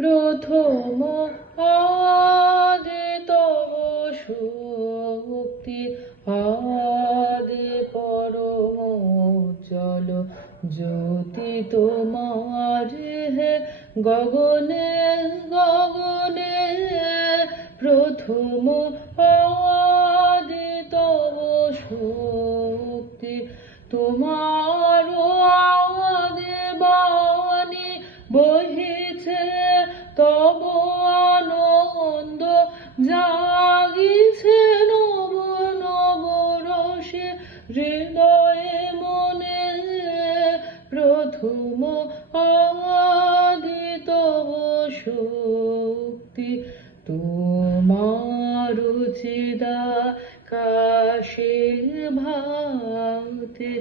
প্রথম আদি তব শক্তি, আদি পরম চল জ্যোতি তোমার হে গগনে গগনে। প্রথম আদি তব শক্তি, তোমার আদি বাণী বহিছে, তব আনন্দ জাগিছে নব নব রসে হৃদয়ে মনে। প্রথম আদি তব শক্তি, তোমার চিদাকাশে ভাতে